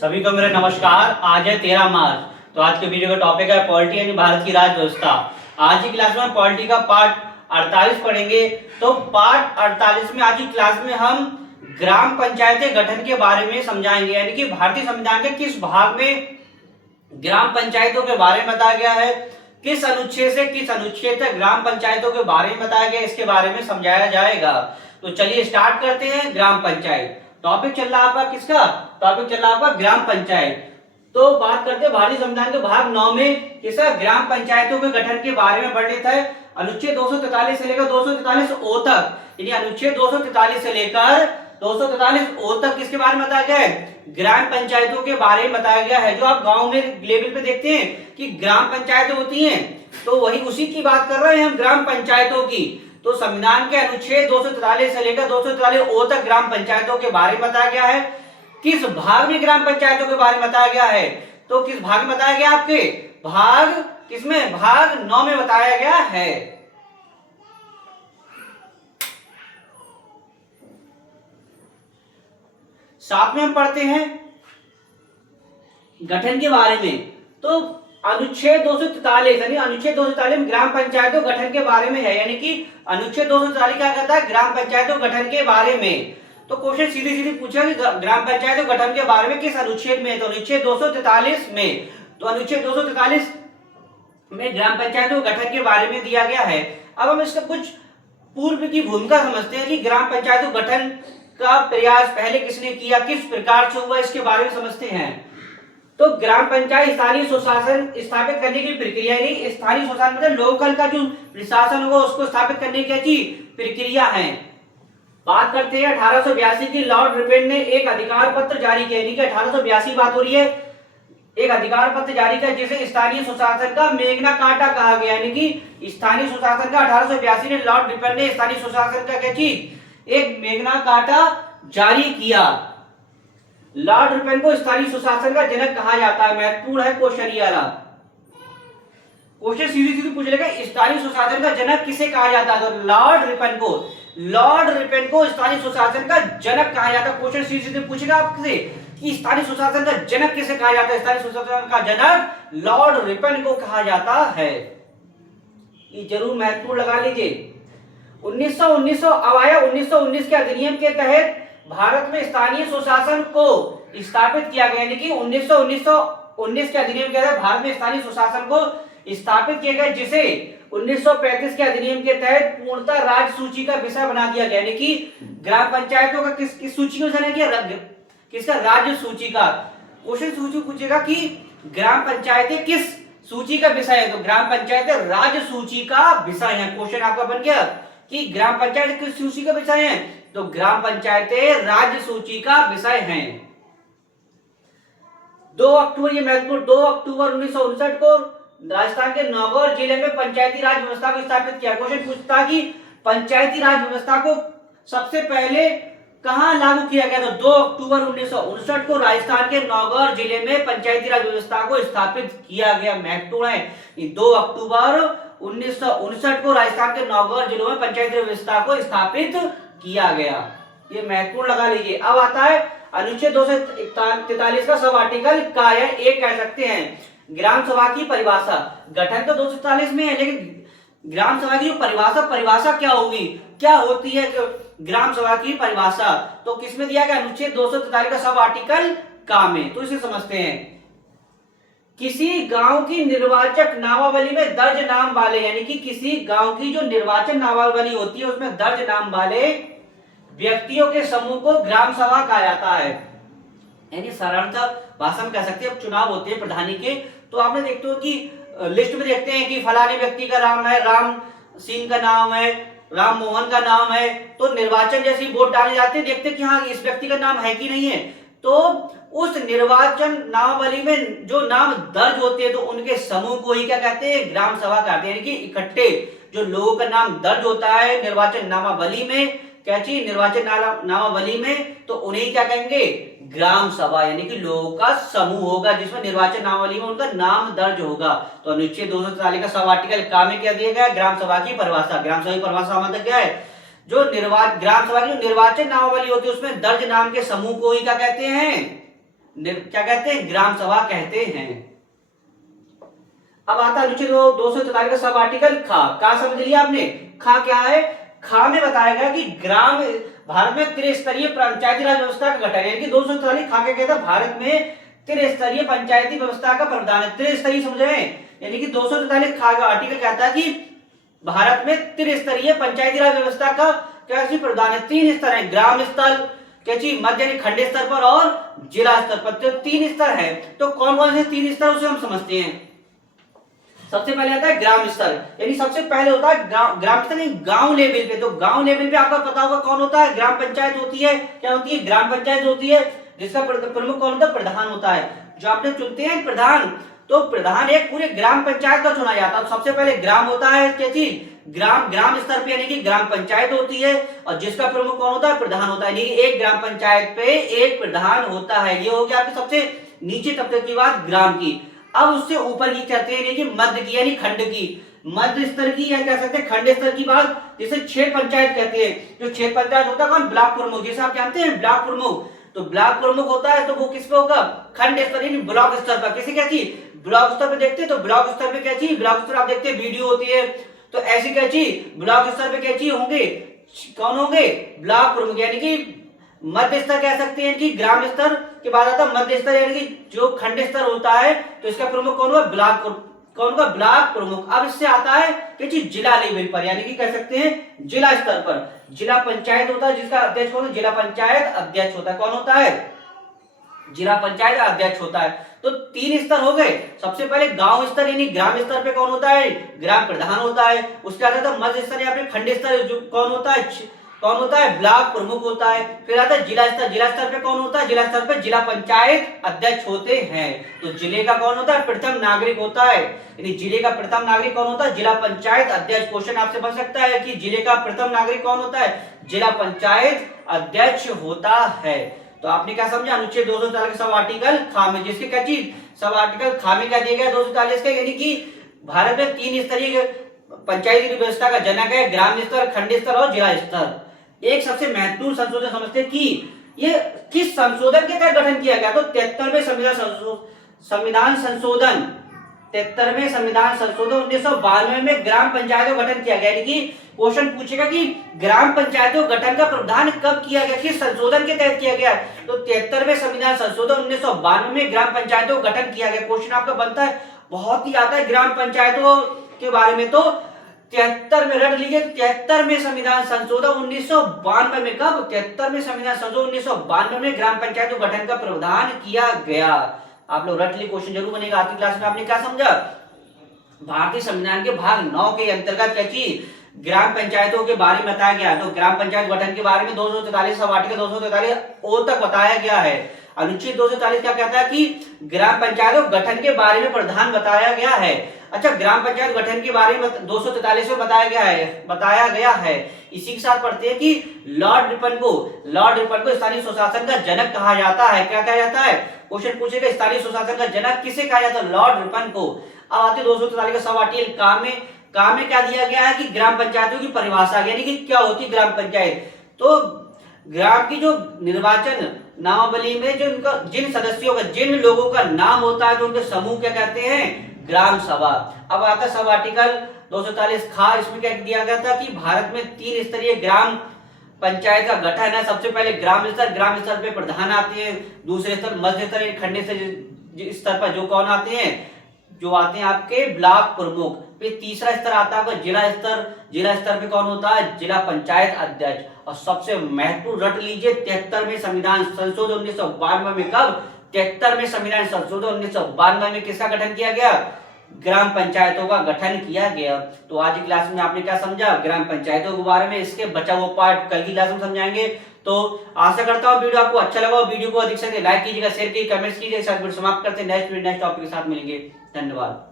सभी को मेरा नमस्कार। आज है 13 मार्च। तो आज के वीडियो का टॉपिक है पॉलिटी यानी भारत की राज्य व्यवस्था। आज की क्लास में हम पॉलिटी का पार्ट 48 पढ़ेंगे। तो पार्ट 48 में आज की क्लास में हम ग्राम पंचायतें गठन के बारे में समझाएंगे, यानी कि भारतीय संविधान के किस भाग में ग्राम पंचायतों के बारे में बताया गया है, किस अनुच्छेद से किस अनुच्छेद तक ग्राम पंचायतों के बारे में बताया गया, इसके बारे में समझाया जाएगा। तो चलिए स्टार्ट करते हैं। ग्राम पंचायत टॉपिक चल रहा है आपका, किसका टॉपिक चल रहा है आपका? ग्राम पंचायत। तो बात करते हैं भारतीय संविधान के भाग 9 में किसका ग्राम पंचायतों के गठन के बारे में वर्णित है। अनुच्छेद 243 से लेकर 243 ओ तक, यानी अनुच्छेद 243 से लेकर 243 ओ तक किसके बारे में बताया गया है? ग्राम पंचायतों के बारे में बताया गया है। जो आप गांव में लेवल पे देखते हैं कि ग्राम पंचायतें होती हैं, तो वही उसी की बात कर रहे हैं हम, ग्राम पंचायतों की। तो संविधान के अनुच्छेद 243 से लेकर 243 ओ तक ग्राम पंचायतों के बारे में बताया गया है। किस भाग में ग्राम पंचायतों के बारे में बताया गया है? तो किस भाग में बताया गया? आपके भाग किसमें? भाग 9 में बताया गया है। साथ में हम पढ़ते हैं गठन के बारे में। तो अनुच्छेद 243 यानी अनुच्छेद 243 में ग्राम पंचायतों गठन के बारे में है, यानी कि अनुच्छेद 243 क्या कहता है? ग्राम पंचायतों गठन के बारे में। तो क्वेश्चन सीधी सीधी पूछा कि ग्राम पंचायतों गठन के बारे में किस अनुच्छेद में है? तो अनुच्छेद 243 में। तो अनुच्छेद 243 में ग्राम पंचायतों गठन के बारे में दिया गया है। अब हम इसका कुछ पूर्व की भूमिका समझते हैं कि ग्राम पंचायतों गठन का प्रयास पहले किसने किया, किस प्रकार से हुआ, इसके बारे में समझते हैं। तो ग्राम पंचायत स्थानीय सुशासन स्थापित करने की प्रक्रिया, नहीं स्थानीय सुशासन मतलब लोकल का जो प्रशासन होगा उसको स्थापित करने की प्रक्रिया है। बात करते हैं 1882 की लॉर्ड रिपेन ने एक अधिकार पत्र जारी किया, यानी कि 1882 बात हो रही है, एक अधिकार पत्र जारी किया जिसे स्थानीय सुशासन का मेगना कार्टा कहा गया, यानी कि स्थानीय सुशासन का 1882 में लॉर्ड रिपेन ने स्थानीय सुशासन का क्या चीज? एक मेगना कार्टा जारी किया। लॉर्ड रिपेन को स्थानीय सुशासन का जनक कहा जाता है। महत्वपूर्ण है क्वेश्चन ये वाला। क्वेश्चन सीधी सीधी पूछ लेगा, स्थानीय सुशासन का जनक किसे कहा जाता है? तो लॉर्ड रिपेन को स्थानीय सुशासन का जनक कहा जाता है। क्वेश्चन सीधी सीधी पूछेगा आपसे कि स्थानीय सुशासन का जनक किसे कहा जाता है? स्थानीय सुशासन का जनक लॉर्ड रिपेन को कहा जाता है। ये जरूर महत्वपूर्ण लगा लीजिए। 1919 के अधिनियम के तहत भारत में स्थानीय सुशासन को स्थापित किया गया, यानी कि 1919 के अधिनियम के तहत भारत में स्थानीय सुशासन को स्थापित किया गया, जिसे 1935 के अधिनियम के तहत पूर्णतः राज्य सूची का विषय बना दिया गया, यानी कि ग्राम पंचायतों का किस सूची का विषय किया? किसका? राज्य सूची का। क्वेश्चन सूची पूछेगा कि ग्राम पंचायतें किस सूची का विषय है? तो ग्राम पंचायतें राज्य सूची का विषय है। क्वेश्चन आपका बन गया कि ग्राम पंचायत किस सूची का विषय है? तो ग्राम पंचायतें राज्य सूची का विषय हैं। 2 अक्टूबर, ये महत्वपूर्ण, 2 अक्टूबर 1959 को राजस्थान के नागौर जिले में पंचायती राज व्यवस्था को स्थापित किया। क्वेश्चन पूछता कि पंचायती राज व्यवस्था को सबसे पहले कहां लागू किया गया? तो 2 अक्टूबर 1959 को राजस्थान के नागौर जिले में पंचायती राज व्यवस्था को स्थापित किया गया। महत्वपूर्ण है, 2 अक्टूबर 1959 को राजस्थान के नागौर जिले में पंचायती राज व्यवस्था को स्थापित किया गया। ये महत्वपूर्ण लगा लीजिए। अब आता है अनुच्छेद 243 का सब आर्टिकल का या एक कह सकते हैं ग्राम सभा की परिभाषा। गठन तो 243 में है, लेकिन ग्राम सभा की जो परिभाषा क्या होगी, क्या होती है ग्राम सभा की परिभाषा? तो किसमें दिया गया? अनुच्छेद 243 का सब आर्टिकल का में। तो इसे समझते हैं। किसी गांव की निर्वाचक नामावली में दर्ज नाम वाले, यानी कि किसी गांव की जो निर्वाचन नामावली होती है उसमें दर्ज नाम वाले व्यक्तियों के समूह को ग्राम सभा कहा जाता है। यानी साधारणतः भाषा में कह सकते हैं, अब चुनाव होते हैं प्रधानी के, तो आपने देखते हो कि लिस्ट में देखते हैं कि फलाने व्यक्ति का नाम है, राम सिंह का नाम है, राम मोहन का नाम है। तो निर्वाचन जैसे वोट डाले जाते हैं, देखते हैं कि हाँ इस व्यक्ति का नाम है कि नहीं है। तो उस निर्वाचन नामावली में जो नाम दर्ज होते हैं तो उनके समूह को ही क्या कहते हैं? ग्राम सभा कहते हैं। यानी कि इकट्ठे जो लोगों का नाम दर्ज होता है निर्वाचन नामावली में, क्या चीज? निर्वाचन नामावली में, तो उन्हें क्या कहेंगे? ग्राम सभा, यानी कि लोगों का समूह होगा जिसमें निर्वाचन नामावली में उनका नाम दर्ज होगा। तो अनुच्छेद 243 का सब आर्टिकल का में क्या दिया गया? ग्राम सभा की परिभाषा। ग्राम सभा की परिभाषा मतलब क्या है? जो ग्राम सभा की जो निर्वाचन नामावली होती है उसमें दर्ज नाम के समूह को ही क्या कहते हैं? क्या कहते हैं, ग्राम सभा कहते हैं। अब आता अनुच्छेद 243 का सब आर्टिकल खा समझ लिया आपने। खा क्या है, खा में बताया गया कि ग्राम भारत में त्रिस्तरीय पंचायती राज व्यवस्था का गठन, यानी कि 243 खा के कहता है भारत में त्रिस्तरीय पंचायती व्यवस्था का प्रावधान है। त्रिस्तरीय समझ रहे हैं, यानी कि 243 खा का आर्टिकल कहता है कि भारत में त्रिस्तरीय पंचायती राज व्यवस्था का क्या प्रावधान है। 3 स्तर है, ग्राम स्तर, क्या चीज, मध्य यानी खंड स्तर पर और जिला स्तर पर, तो 3 स्तर है। तो कौन कौन से 3 स्तर उसे हम समझते हैं। सबसे पहले आता है ग्राम स्तर, यानी सबसे पहले होता है ग्राम स्तर, गांव लेवल पे। तो गांव लेवल पे आपको पता होगा कौन होता है, ग्राम पंचायत होती है। क्या होती है, ग्राम पंचायत होती है, जिसका प्रमुख कौन होता है, प्रधान होता है। जो आपने चुनते हैं प्रधान, तो प्रधान एक पूरे ग्राम पंचायत का चुना जाता है। सबसे पहले ग्राम होता है, क्या चीज, ग्राम स्तर पे, यानी कि ग्राम पंचायत होती है, और जिसका प्रमुख कौन होता है, प्रधान होता है। यानी कि एक ग्राम पंचायत पे एक प्रधान होता है। ये हो गया आपकी सबसे नीचे तबके की बात ग्राम की। अब उससे ऊपर की कहते हैं कि मध्य की, यानी खंड की, मध्य स्तर की, या कह सकते हैं खंड स्तर की बात, जिसे क्षेत्र पंचायत कहते हैं। जो क्षेत्र पंचायत होता है कौन, ब्लॉक प्रमुख, जैसे आप जानते हैं ब्लॉक प्रमुख। तो ब्लॉक प्रमुख होता है तो वो किस पे होगा, खंड स्तर यानी ब्लॉक स्तर पर। किसी क्या चीज, ब्लॉक स्तर पे देखते हैं, तो ब्लॉक स्तर पे क्या चीज, ब्लॉक स्तर आप देखते हैं वीडियो होती है, तो ऐसी क्या चीज ब्लॉक स्तर पे क्या चीज होंगे, कौन होंगे, ब्लॉक प्रमुख। यानी कि मध्य स्तर कह सकते हैं कि ग्राम स्तर के बाद आता है मध्य स्तर, यानी कि जो खंड स्तर होता है, तो इसका प्रमुख कौन हुआ, ब्लॉक, कौन होगा, ब्लॉक प्रमुख। अब इससे आता है कि जिला लेवल पर, यानी कि कह सकते हैं जिला स्तर पर जिला पंचायत होता है, जिसका अध्यक्ष कौन है, जिला पंचायत अध्यक्ष होता है। कौन होता है, जिला पंचायत अध्यक्ष होता है। तो 3 स्तर हो गए। सबसे पहले गांव स्तर यानी ग्राम स्तर पे कौन होता है, ग्राम प्रधान होता है। उसके बाद आता है मध्य स्तर या फिर खंड स्तर, जो कौन होता है, ब्लॉक प्रमुख होता है। फिर आता है जिला स्तर, जिला स्तर पे कौन होता है, जिला स्तर पे जिला पंचायत अध्यक्ष होते हैं। तो जिले का कौन होता है, प्रथम नागरिक होता है, यानी जिले का प्रथम नागरिक कौन होता है, जिला पंचायत अध्यक्ष। क्वेश्चन आपसे बन सकता है कि जिले का प्रथम नागरिक कौन होता है, जिला पंचायत अध्यक्ष होता है। तो आपने क्या समझा, अनुच्छेद 243 सब आर्टिकल खा में, जिसके क्या चीज, सब आर्टिकल खा में क्या दिया गया 243 का, यानी कि भारत में 3 स्तरीय पंचायती व्यवस्था का जनक है, ग्राम स्तर, खंड स्तर और जिला स्तर। एक सबसे महत्वपूर्ण संशोधन समझते हैं कि ये किस संशोधन के तहत गठन किया गया, तो 73वें संविधान संशोधन 73वें संविधान संशोधन 1992 में ग्राम पंचायतों का गठन किया गया। यानी कि क्वेश्चन पूछेगा कि ग्राम पंचायतों गठन का प्रावधान कब किया गया, किस संशोधन के तहत किया गया, तो 73वें संविधान संशोधन 1992 में ग्राम पंचायतों का गठन किया गया। क्वेश्चन आपका बनता है, बहुत ही आता है ग्राम पंचायतों के बारे में, तो 73 में रट लीजिए, 73वें संविधान संशोधन 1992 में, कब, 73वें संविधान संशोधन 1992 में ग्राम पंचायतों गठन का प्रावधान किया गया। आप लोग रट ली, क्वेश्चन जरूर बनेगा। आपकी क्लास में आपने क्या समझा, भारतीय संविधान के भाग 9 के अंतर्गत क्या चीज, ग्राम पंचायतों के बारे में बताया गया। तो ग्राम पंचायत गठन के बारे में 243 सब आर्टिकल 243 ओ तक बताया गया है। अनुच्छेद 243 क्या कहता है कि ग्राम पंचायतों गठन के बारे में प्रावधान बताया गया है। अच्छा, ग्राम पंचायत गठन के बारे में 243 में बताया गया है। इसी के साथ पढ़ते हैं कि लॉर्ड रिपन को स्थानीय स्वशासन का जनक कहा जाता है। क्या कहा जाता है, क्वेश्चन पूछेगा, स्थानीय स्वशासन का जनक किसे कहा जाता है, लॉर्ड रिपन को। अब आते 243 का सब आर्टिकल काम में क्या दिया गया है कि ग्राम पंचायतों की परिभाषा, यानी कि क्या होती है ग्राम पंचायत। तो ग्राम की जो निर्वाचन नामावली में जो उनका जिन लोगों का नाम होता है, तो उनके समूह क्या कहते हैं, ग्राम सभा। अब आता है सब आर्टिकल 243 खा, इसमें क्या दिया गया था कि भारत में 3 स्तरीय ग्राम पंचायत का गठन है। सबसे पहले ग्राम स्तर पे प्रधान आते हैं, दूसरे स्तर मध्य स्तर, खंड स्तर पर जो कौन आते हैं, जो आते हैं आपके ब्लॉक प्रमुख। फिर तीसरा स्तर आता है जिला स्तर पे कौन होता है, जिला पंचायत अध्यक्ष। और सबसे महत्वपूर्ण रट लीजिए, 73वें संविधान संशोधन 1992 में, कब, 73वें संविधान संशोधन 1992 में किसका गठन किया गया, ग्राम पंचायतों का गठन किया गया। तो आज की क्लास में आपने क्या समझा, ग्राम पंचायतों के बारे में। इसके बचा हुआ पार्ट कल की क्लास में समझाएंगे। तो आशा करता हूँ वीडियो आपको अच्छा लगा। वीडियो को अधिक से अधिक लाइक कीजिएगा, शेयर कीजिए, कमेंट्स कीजिए। समाप्त करते हैं, नेक्स्ट टॉपिक के साथ मिलेंगे। धन्यवाद।